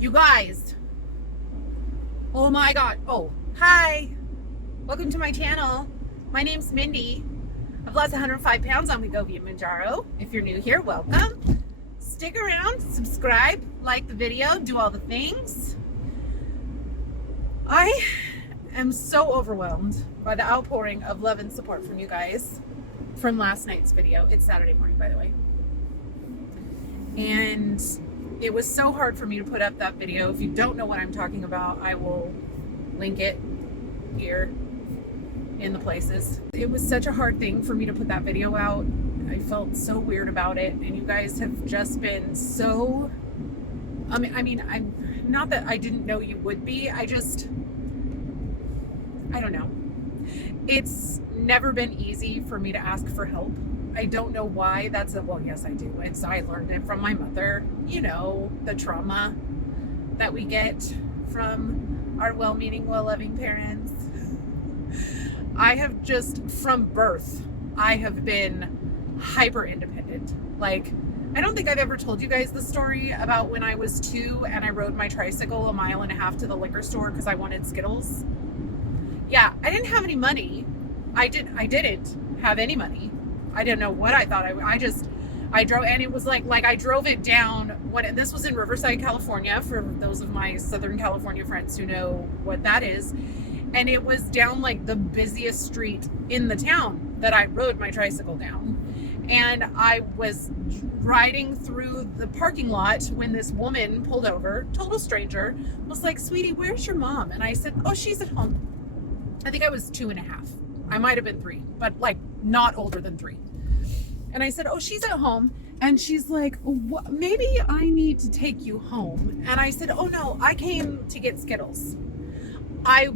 You guys, oh my God. Oh, hi. Welcome to my channel. My name's Mindy. I've lost 105 pounds on Wegovy and Mounjaro. If you're new here, welcome. Stick around, subscribe, like the video, do all the things. I am so overwhelmed by the outpouring of love and support from you guys from last night's video. It's Saturday morning, by the way. And it was so hard for me to put up that video. If you don't know what I'm talking about, I will link it here in the places. It was such a hard thing for me to put that video out. I felt so weird about it, and you guys have just been so, I mean, I'm not that I didn't know you would be. I don't know. It's never been easy for me to ask for help. I don't know why. Well, yes, I do. I learned it from my mother. You know, the trauma that we get from our well-meaning, well-loving parents. I have just, from birth, I have been hyper independent. Like, I don't think I've ever told you guys the story about when I was 2 and I rode my tricycle 1.5 miles to the liquor store because I wanted Skittles. Yeah, I didn't have any money. I didn't have any money. I didn't know what I thought. I drove, and it was like I drove it down when this was in Riverside, California, for those of my Southern California friends who know what that is. And it was down like the busiest street in the town that I rode my tricycle down. And I was riding through the parking lot when this woman pulled over, total stranger, was like, "Sweetie, where's your mom?" And I said, "Oh, she's at home." I think I was 2.5. I might have been 3, but like not older than 3. And I said, "Oh, she's at home." And she's like, "Maybe I need to take you home." And I said, "Oh no, I came to get Skittles." I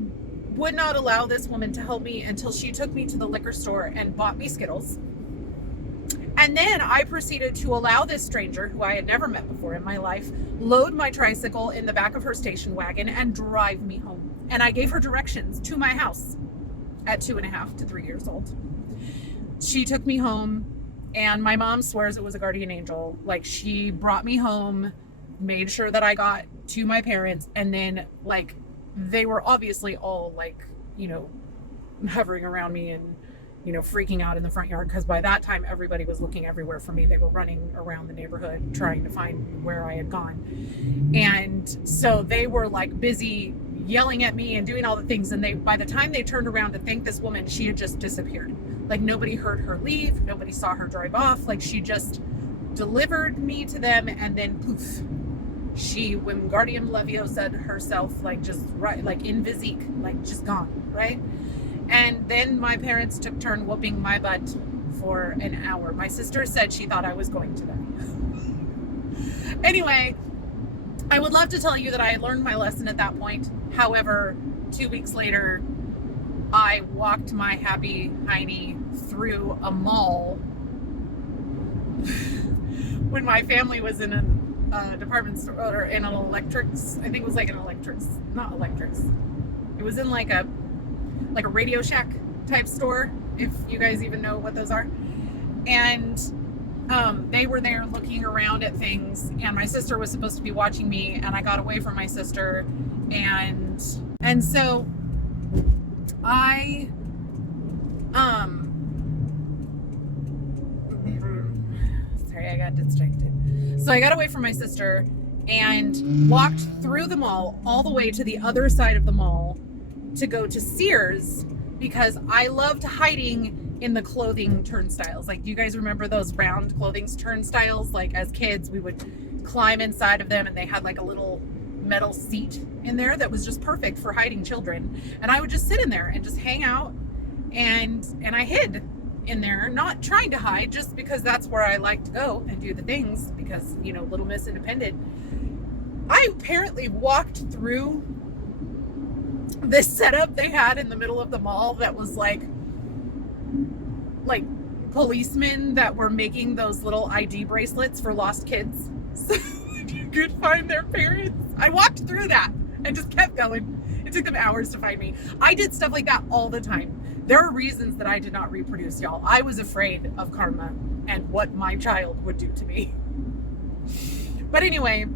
would not allow this woman to help me until she took me to the liquor store and bought me Skittles. And then I proceeded to allow this stranger, who I had never met before in my life, load my tricycle in the back of her station wagon and drive me home. And I gave her directions to my house at 2.5 to 3 years old. She took me home, and my mom swears it was a guardian angel. Like, she brought me home, made sure that I got to my parents, and then like they were obviously all like, you know, hovering around me and, you know, freaking out in the front yard, because by that time everybody was looking everywhere for me. They were running around the neighborhood trying to find where I had gone. And so they were like busy yelling at me and doing all the things, and by the time they turned around to thank this woman, she had just disappeared. Like, nobody heard her leave, nobody saw her drive off. Like, she just delivered me to them, and then poof, she, when Guardian Leviosa herself, like, just right, like in physique, like just gone, right? And then my parents took turn whooping my butt for an hour. My sister said she thought I was going to die. Anyway, I would love to tell you that I had learned my lesson at that point. However, 2 weeks later, I walked my happy hiney through a mall when my family was in a department store, or in an electrics. I think it was like an electrics, not electrics. It was in like a Radio Shack type store, if you guys even know what those are. And they were there looking around at things, and my sister was supposed to be watching me, and I got away from my sister, and so I sorry, I got distracted. So I got away from my sister and walked through the mall all the way to the other side of the mall to go to Sears, because I loved hiding in the clothing turnstiles. Like, do you guys remember those round clothing turnstiles? Like, as kids, we would climb inside of them, and they had like a little metal seat in there that was just perfect for hiding children. And I would just sit in there and just hang out, and I hid in there, not trying to hide, just because that's where I like to go and do the things, because, you know, Little Miss Independent. I apparently walked through this setup they had in the middle of the mall that was like policemen that were making those little ID bracelets for lost kids, so you could find their parents. I walked through that and just kept going. It took them hours to find me. I did stuff like that all the time. There are reasons that I did not reproduce, y'all. I was afraid of karma and what my child would do to me. But anyway,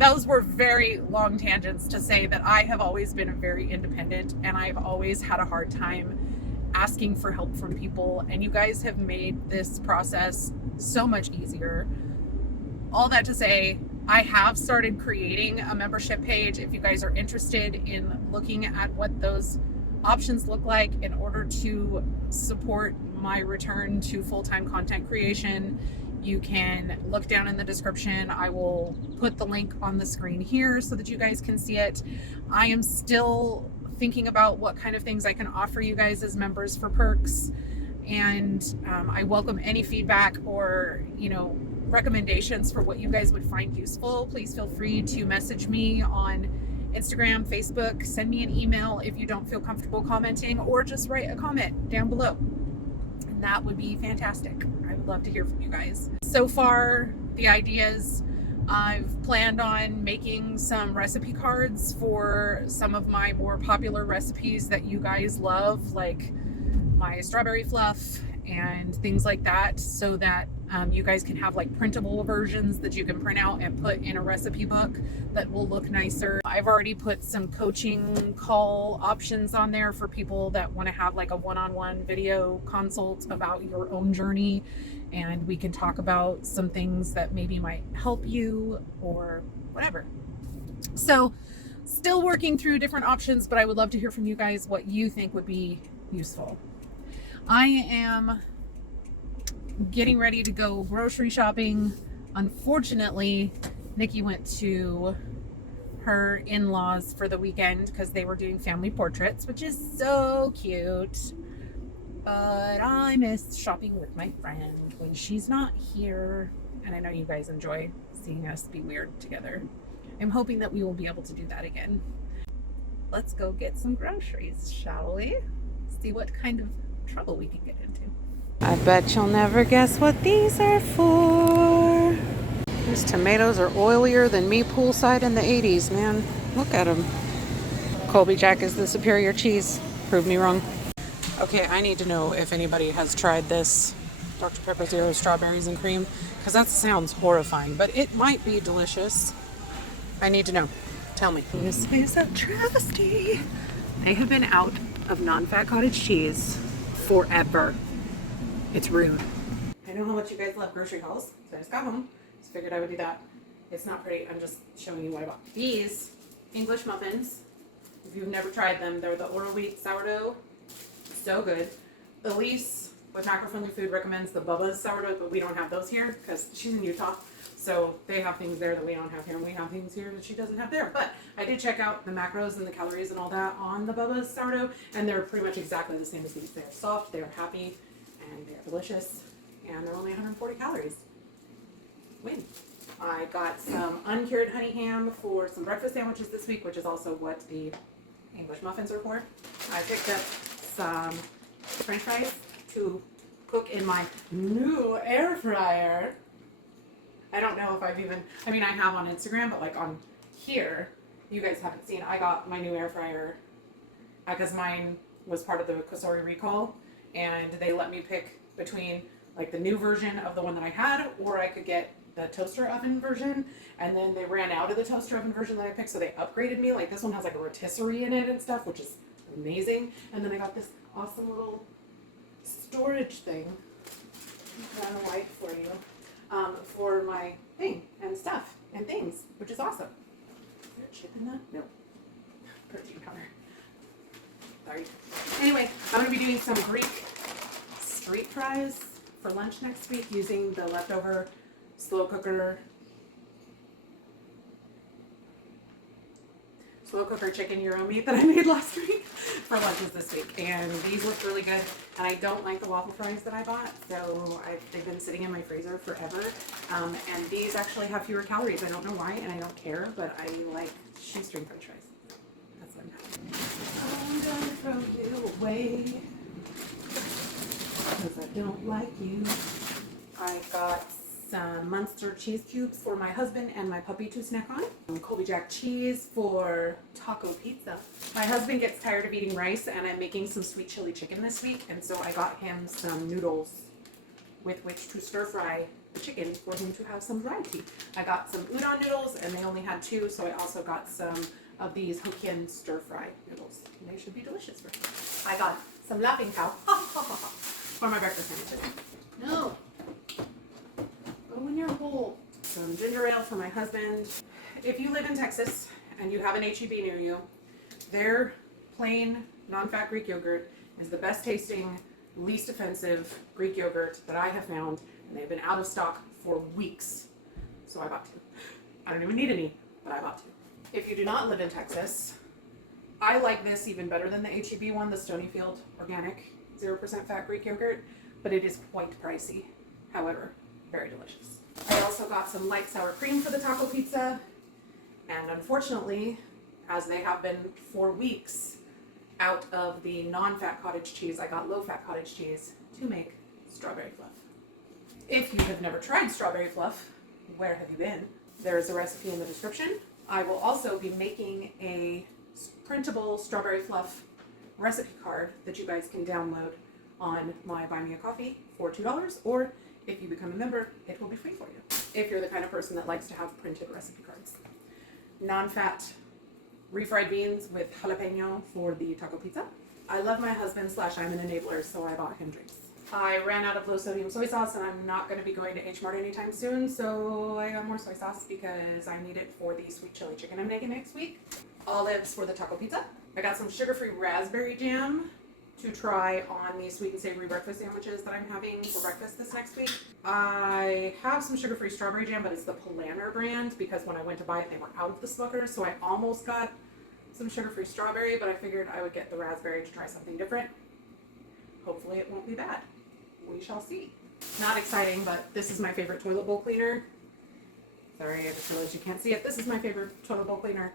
those were very long tangents to say that I have always been very independent, and I've always had a hard time asking for help from people, and you guys have made this process so much easier. All that to say, I have started creating a membership page if you guys are interested in looking at what those options look like in order to support my return to full-time content creation. You can look down in the description. I will put the link on the screen here so that you guys can see it. I am still thinking about what kind of things I can offer you guys as members for perks, and I welcome any feedback or, you know, recommendations for what you guys would find useful. Please feel free to message me on Instagram, Facebook, send me an email if you don't feel comfortable commenting, or just write a comment down below. And that would be fantastic. I would love to hear from you guys. So far, the ideas, I've planned on making some recipe cards for some of my more popular recipes that you guys love, like my strawberry fluff and things like that, so that you guys can have like printable versions that you can print out and put in a recipe book that will look nicer. I've already put some coaching call options on there for people that want to have like a one-on-one video consult about your own journey, and we can talk about some things that maybe might help you or whatever. So still working through different options, but I would love to hear from you guys what you think would be useful. I am getting ready to go grocery shopping. Unfortunately, Nikki went to her in-laws for the weekend because they were doing family portraits, which is so cute. But I miss shopping with my friend when she's not here, and I know you guys enjoy seeing us be weird together. I'm hoping that we will be able to do that again. Let's go get some groceries, shall we? See what kind of trouble we can get into. I bet you'll never guess what these are for. These tomatoes are oilier than me poolside in the 80s, man. Look at them. Colby Jack is the superior cheese. Prove me wrong. Okay, I need to know if anybody has tried this Dr. Pepper Zero strawberries and cream, because that sounds horrifying, but it might be delicious. I need to know. Tell me. This is a travesty. I have been out of non-fat cottage cheese forever. It's rude. I know how much you guys love grocery hauls, so I just got home. Just figured I would do that. It's not pretty. I'm just showing you what I bought. These English muffins, if you've never tried them, they're the Oral Wheat sourdough. So good. Elise with Macro Friendly Food recommends the Bubba's sourdough, but we don't have those here because she's in Utah. So they have things there that we don't have here, and we have things here that she doesn't have there. But I did check out the macros and the calories and all that on the Bubba's sourdough, and they're pretty much exactly the same as these. They're soft, they're happy, and they're delicious, and they're only 140 calories. Win. I got some uncured honey ham for some breakfast sandwiches this week, which is also what the English muffins are for. I picked up some French fries to cook in my new air fryer. I don't know if I've even, I mean, I have on Instagram, but like on here, you guys haven't seen. I got my new air fryer because mine was part of the Kosori recall, and they let me pick between like the new version of the one that I had, or I could get the toaster oven version, and then they ran out of the toaster oven version that I picked, so they upgraded me. Like this one has like a rotisserie in it and stuff, which is amazing. And then I got this awesome little storage thing. I'm gonna wipe for you. For my thing and stuff and things, which is awesome. Is there a chip in that? No. Protein powder. Sorry. Anyway, I'm going to be doing some Greek street fries for lunch next week using the leftover slow cooker chicken Euro meat that I made last week for lunches this week. And these look really good. And I don't like the waffle fries that I bought, so they've been sitting in my freezer forever. And these actually have fewer calories. I don't know why, and I don't care, but I like shoestring French fries. That's what I'm having. I'm gonna throw you away because I don't like you. I got some Munster cheese cubes for my husband and my puppy to snack on. Colby Jack cheese for taco pizza. My husband gets tired of eating rice, and I'm making some sweet chili chicken this week, and so I got him some noodles with which to stir fry the chicken for him to have some variety. I got some udon noodles, and they only had 2, so I also got some of these Hokkien stir-fry noodles. And they should be delicious for him. I got some laughing cow for my breakfast sandwiches. No. Go in your hole. Some ginger ale for my husband. If you live in Texas and you have an H-E-B near you, their plain, non-fat Greek yogurt is the best tasting, least offensive Greek yogurt that I have found, and they've been out of stock for weeks. So I bought 2. I don't even need any, but I bought 2. If you do not live in Texas, I like this even better than the H-E-B one, the Stonyfield Organic 0% fat Greek yogurt, but it is quite pricey. However, very delicious. I also got some light sour cream for the taco pizza, and unfortunately, as they have been for weeks, out of the non-fat cottage cheese, I got low-fat cottage cheese to make strawberry fluff. If you have never tried strawberry fluff, where have you been? There is a recipe in the description. I will also be making a printable strawberry fluff recipe card that you guys can download on my Buy Me a Coffee for $2, or if you become a member, it will be free for you, if you're the kind of person that likes to have printed recipe cards. Non-fat refried beans with jalapeno for the taco pizza. I love my husband / I'm an enabler, so I bought him drinks. I ran out of low sodium soy sauce, and I'm not going to be going to H Mart anytime soon, so I got more soy sauce because I need it for the sweet chili chicken I'm making next week. Olives for the taco pizza. I got some sugar-free raspberry jam to try on the sweet and savory breakfast sandwiches that I'm having for breakfast this next week. I have some sugar-free strawberry jam, but it's the Planner brand, because when I went to buy it, they were out of the Smuckers, so I almost got some sugar-free strawberry, but I figured I would get the raspberry to try something different. Hopefully it won't be bad. We shall see. Not exciting, but this is my favorite toilet bowl cleaner. Sorry, I just realized you can't see it. This is my favorite toilet bowl cleaner.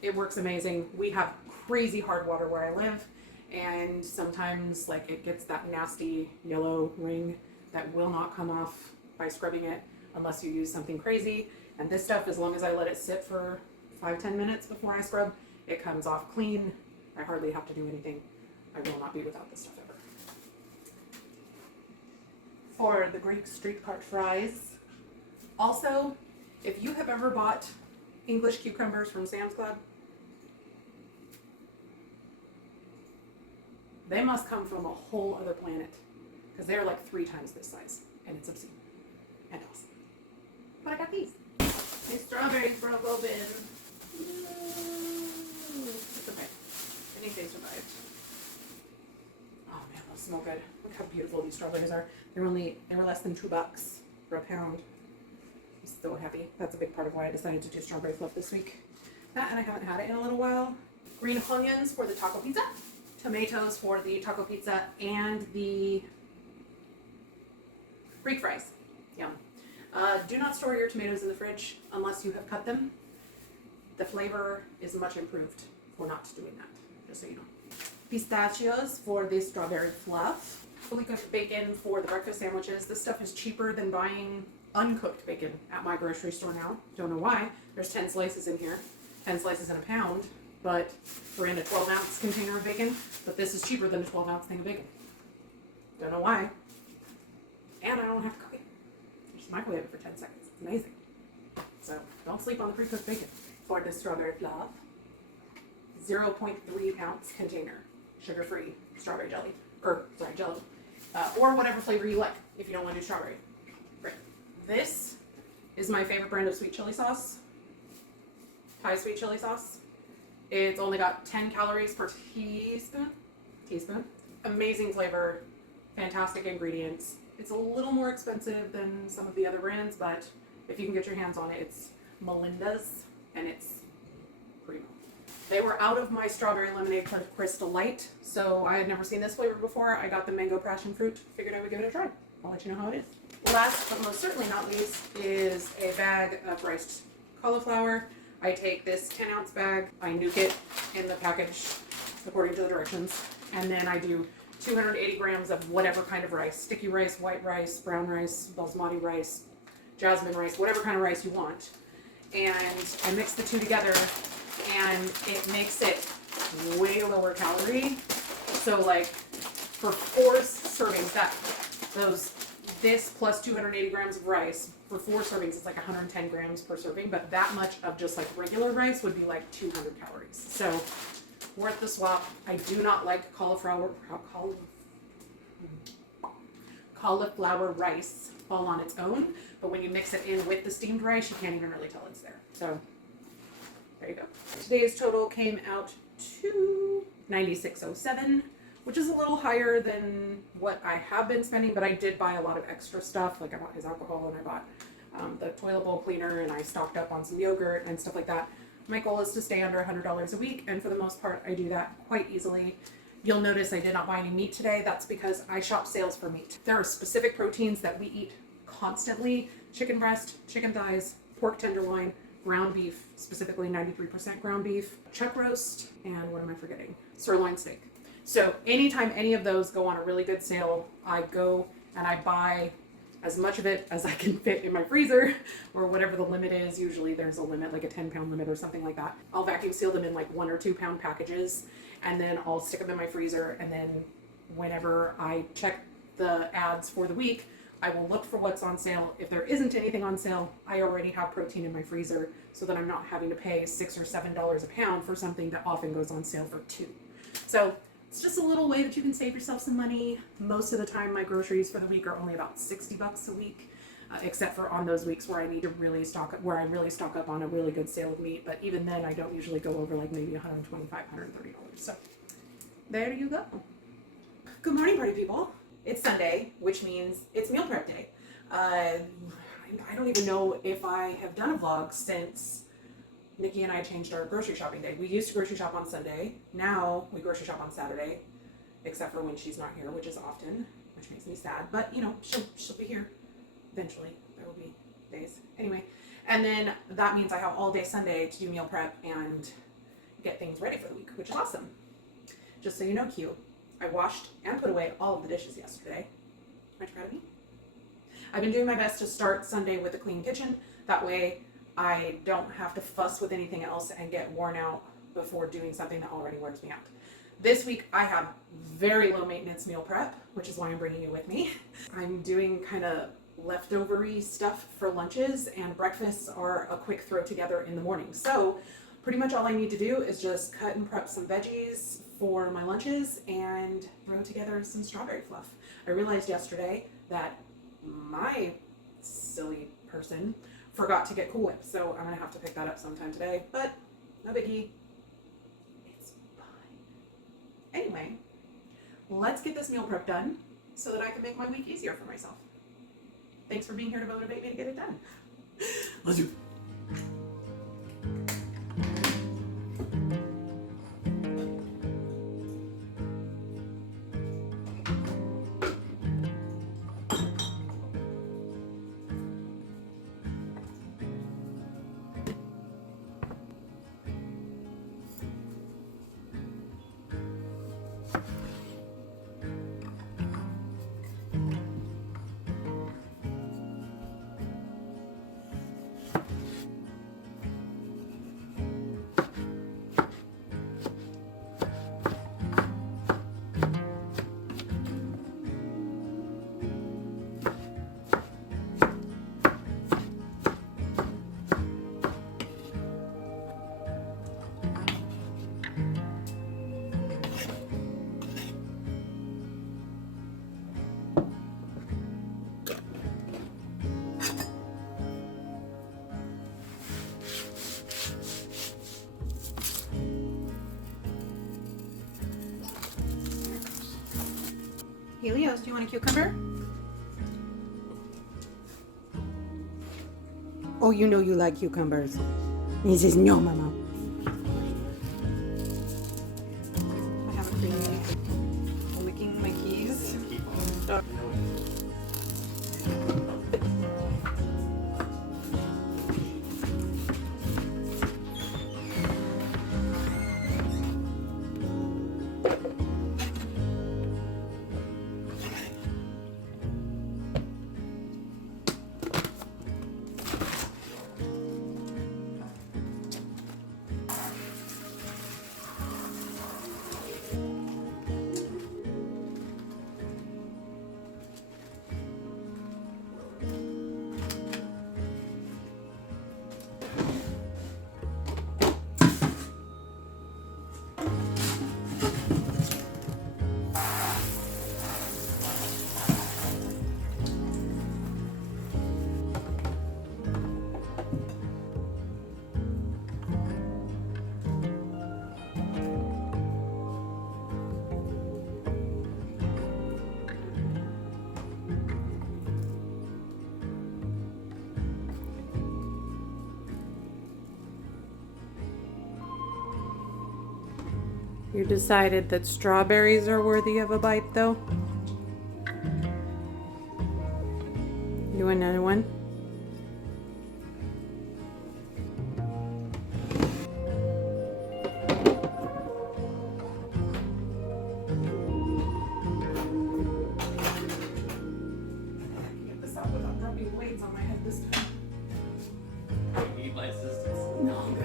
It works amazing. We have crazy hard water where I live, and sometimes like it gets that nasty yellow ring that will not come off by scrubbing it unless you use something crazy. And this stuff, as long as I let it sit for 5-10 minutes before I scrub, it comes off clean. I hardly have to do anything. I will not be without this stuff ever. For the Greek street cart fries. Also, if you have ever bought English cucumbers from Sam's Club, they must come from a whole other planet, because they're like 3 times this size, and it's obscene and awesome. But I got these. These strawberries broke open. It's okay. I think they survived. Oh man, those smell good. Look how beautiful these strawberries are. They were less than $2 for a pound. I'm so happy. That's a big part of why I decided to do strawberry fluff this week. That, and I haven't had it in a little while. Green onions for the taco pizza. Tomatoes for the taco pizza and the Greek fries. Yum. Do not store your tomatoes in the fridge unless you have cut them. The flavor is much improved for not doing that, just so you know. Pistachios for the strawberry fluff. Fully cooked bacon for the breakfast sandwiches. This stuff is cheaper than buying uncooked bacon at my grocery store now. Don't know why. There's 10 slices in here, 10 slices in a pound, but we're in a 12-ounce container of bacon, but this is cheaper than a 12-ounce thing of bacon. Don't know why. And I don't have to cook it. Just microwave it for 10 seconds. It's amazing. So don't sleep on the pre-cooked bacon. For the strawberry fluff, 0.3 ounce container, sugar-free strawberry jelly, Jello, or whatever flavor you like if you don't want to do strawberry. Great. This is my favorite brand of sweet chili sauce, Thai sweet chili sauce. It's only got 10 calories per teaspoon. Amazing flavor, fantastic ingredients. It's a little more expensive than some of the other brands, but if you can get your hands on it, it's Melinda's, and it's primo. They were out of my strawberry lemonade crystal light, so I had never seen this flavor before. I got the mango passion fruit. Figured I would give it a try. I'll let you know how it is. Last but most certainly not least is a bag of riced cauliflower. I take this 10-ounce bag, I nuke it in the package according to the directions, and then I do 280 grams of whatever kind of rice, sticky rice, white rice, brown rice, basmati rice, jasmine rice, whatever kind of rice you want. And I mix the two together, and it makes it way lower calorie. So like for 4 servings, those this plus 280 grams of rice for 4 servings, it's like 110 grams per serving, but that much of just like regular rice would be like 200 calories. So worth the swap. I do not like cauliflower rice all on its own, but when you mix it in with the steamed rice, you can't even really tell it's there. So there you go. Today's total came out to $96.07, which is a little higher than what I have been spending, but I did buy a lot of extra stuff. Like I bought his alcohol, and I bought the toilet bowl cleaner, and I stocked up on some yogurt and stuff like that. My goal is to stay under $100 a week, and for the most part, I do that quite easily. You'll notice I did not buy any meat today. That's because I shop sales for meat. There are specific proteins that we eat constantly: chicken breast, chicken thighs, pork tenderloin, ground beef, specifically 93% ground beef, chuck roast, and what am I forgetting? Sirloin steak. So anytime any of those go on a really good sale, I go and I buy as much of it as I can fit in my freezer, or whatever the limit is. Usually there's a limit, like a 10-pound limit or something like that. I'll vacuum seal them in like 1 or 2 pound packages, and then I'll stick them in my freezer. And then whenever I check the ads for the week, I will look for what's on sale. If there isn't anything on sale, I already have protein in my freezer, so that I'm not having to pay $6 or $7 a pound for something that often goes on sale for $2. So it's just a little way that you can save yourself some money. Most of the time, my groceries for the week are only about $60 a week, except for on those weeks where I need to really stock up, where I really stock up on a really good sale of meat. But even then, I don't usually go over like maybe $125, $130. So there you go. Good morning, party people. It's Sunday, which means it's meal prep day. I don't even know if I have done a vlog since Nikki and I changed our grocery shopping day. We used to grocery shop on Sunday. Now we grocery shop on Saturday, except for when she's not here, which is often, which makes me sad. But you know, she'll be here eventually. There will be days. Anyway, and then that means I have all day Sunday to do meal prep and get things ready for the week, which is awesome. Just so you know, Q, I washed and put away all of the dishes yesterday. Aren't you proud of me? I've been doing my best to start Sunday with a clean kitchen. That way I don't have to fuss with anything else and get worn out before doing something that already wears me out. This week I have very low maintenance meal prep, which is why I'm bringing you with me. I'm doing kind of leftovery stuff for lunches, and breakfasts are a quick throw together in the morning. So pretty much all I need to do is just cut and prep some veggies for my lunches and throw together some strawberry fluff. I realized yesterday that my silly person forgot to get Cool Whip, so I'm gonna have to pick that up sometime today, but no biggie. It's fine. Anyway, let's get this meal prep done so that I can make my week easier for myself. Thanks for being here to motivate me to get it done. Let's do it. Helios, do you want a cucumber? Oh, you know you like cucumbers. He says, no, Mama. I have a cream licking my keys. You decided that strawberries are worthy of a bite, though? Do another one? Get this out without dropping weights on my head this time. You need my assistance. No, I'm good.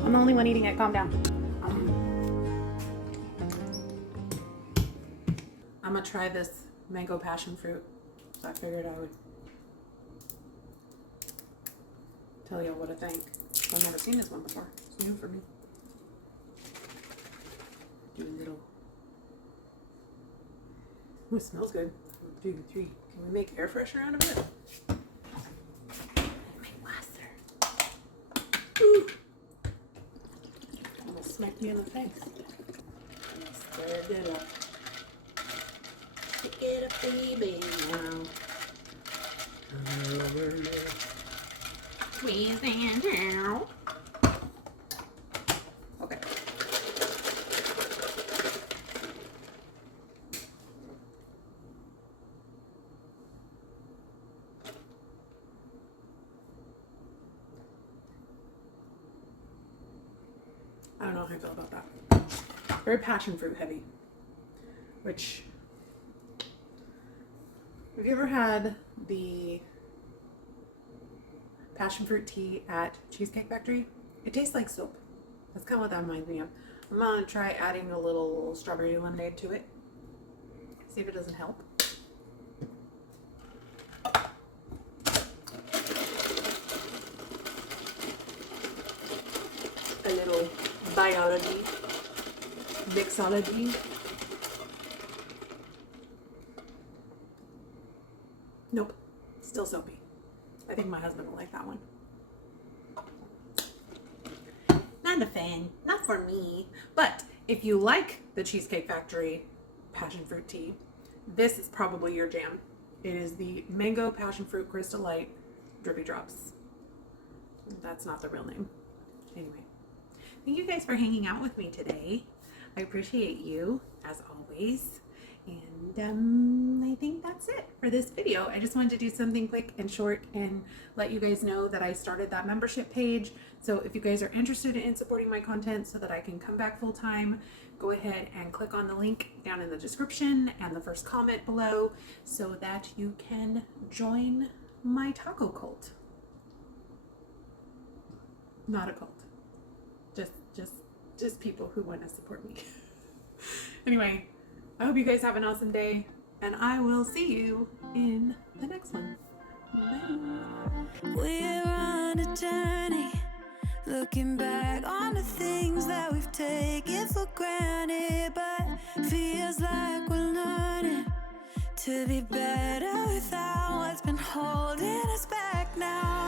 I'm the only one eating it. Calm down. I'm gonna try this mango passion fruit. So I figured I would tell y'all what I think. I've never seen this one before. It's new for me. Do a little. Ooh, it smells good. 1, 2, 3. Can we make air freshener out of it? Make water. Ooh. Almost smacked me in the face. Stir it up. Pick it up, baby, now. Squeeze it down. Okay. I don't know how I feel about that. Very passion fruit heavy. Which, have you ever had the passion fruit tea at Cheesecake Factory? It tastes like soap. That's kind of what that reminds me of. I'm gonna try adding a little strawberry lemonade to it. See if it doesn't help. A little biology, mixology. Nope, still soapy. I think my husband will like that one. Not a fan, not for me. But if you like the Cheesecake Factory passion fruit tea, this is probably your jam. It is the Mango Passion Fruit Crystal Light Drippy Drops. That's not the real name. Anyway, thank you guys for hanging out with me today. I appreciate you, as always. And I think that's it for this video. I just wanted to do something quick and short and let you guys know that I started that membership page. So if you guys are interested in supporting my content so that I can come back full time, go ahead and click on the link down in the description and the first comment below so that you can join my taco cult. Not a cult. Just people who want to support me. Anyway, I hope you guys have an awesome day, and I will see you in the next one. Bye. We're on a journey, looking back on the things that we've taken for granted, but feels like we're learning to be better without what's been holding us back now.